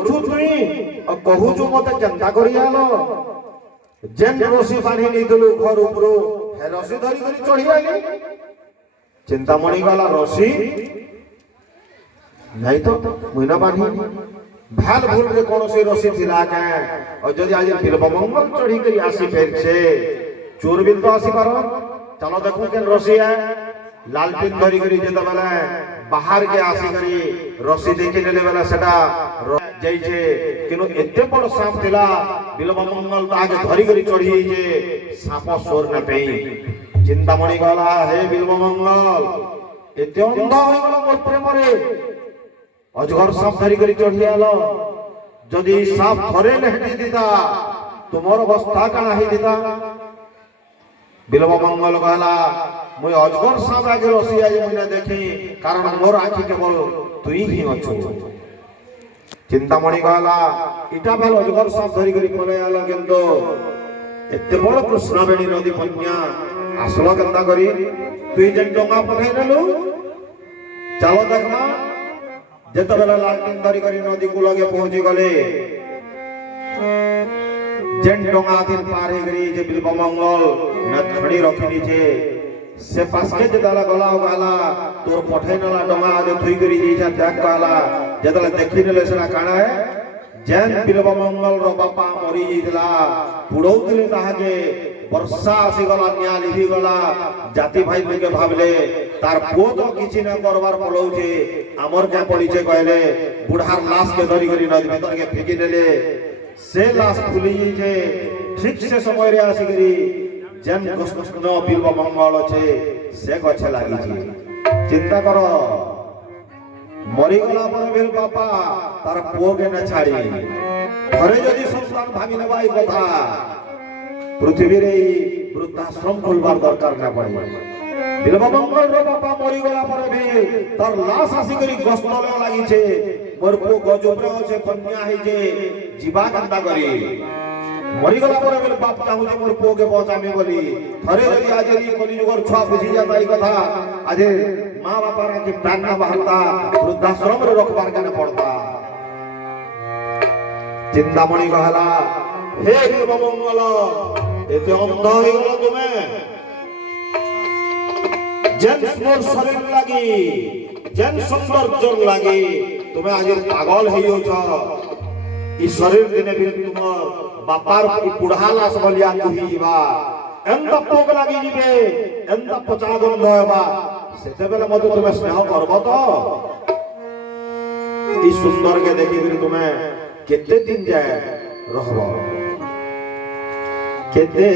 डरुछु तुई कहूछु मते चिंता करी आलो जेन रसी बांधी नीदलु घर उपरो हे रसी धरी करी चढ़ी आली चिंतामणि गला रसी नहीं तो मुइना बांधी भल भूल रे कौन से रसी थिला के और जदि आज बिल्वमंगल चढ़ी करी आसी फेर छे चोर बिल तो आसी पारो चलो देखो केन रसी है लालटेन धरी करी जेता बेला बाहर के आसी करी रसी देखि नेले बेला सेटा जाई छे किनो एते बड़ सांप थिला बिल्वमंगल तो आगे धरी करी चढ़ी जे सांप सोर न पेई चिंतामणि गला हे बिल्वमंगल एते अंधा होई गला मोर प्रेम रे अजगर सांप धरी करी चढ़ी आलो जदि सांप थरे लेहटी दिता तुमर अवस्था काना ही दिता बिल्वमंगल कहला मुई अजगर सांप आगे रसी आज मुई देखी कारण मोर आखि केवल तुई ही अछु चिंतामणि कहला इटा बेल अजगर सांप धरी करी पले आलो किंतु एते बड़ कृष्णवेणी नदी बन्या आसलो केंता करी तुई जे डोंगा पठाई नेलु चलो देखमा जेते बेला लालटेन धरी करी नदी को लगे पहुंची गले जेन डोंगा दिन पार हे गरी जे बिल्वमंगल न खड़ी रखिनी छे से पासके जदाला गला गाला तोर पठाई नला डोंगा आदे थुई करी जे देख गाला जदला देखि नेले सेना काना है जेन बिल्वमंगल रो बापा मरी जितला पुडौतले ताहाके वर्षा आसी गला न्या लिभि गला जाति भाई लोके भाबले तार पुओ तो किछि न करबार पलौचे हमर क्या पड़ीचे कहले बुढ़ार लाश के धरी करी नदी भीतर के फेंकी देले से लाश फुली जे ठीक से समय रे आसी करी जन कृष्ण बिल्वमंगल छे से गछे लागि छी चिंता करो मरी गला पर बिल बापा तार पुओ के न छाड़ी घरे जदि संतान भागी नेबाई कथा पृथ्वी रे वृद्धाश्रम खोलबार दरकार ना पड़े बिल्वमंगल रो बापा मरी गला पर भी तार लाश आसी करी गस्तले लागि छे मोर पो गजोब्रा छे बन्या हे जे जीवा गंदा करी मरी गला पर बिल बाप चाहू जे मोर पो के बचामे बोली थरे जदि आज री कलिजुगर छुआ बुझी जाता ई कथा आज मां बापा रा के प्राण ना बहलता वृद्धाश्रम रे रखबार केने पड़ता चिंतामणि कहला हे बिल्वमंगल एते अंधा होई गलो तुमे जन मोर शरीर लागी जन सौंदर्य लागी तुमे आज पागल हेयो छ ई शरीर दिने बिल तुमर बापार बुढ़ा लाश बलिया कहिबा एंदा पोग लागी जिबे एंदा पचा गंध हेबा सेते बेला मते तुमे स्नेह करबो तो ई सुंदर के देखि बिल तुमे केते दिन जाय रहबो केते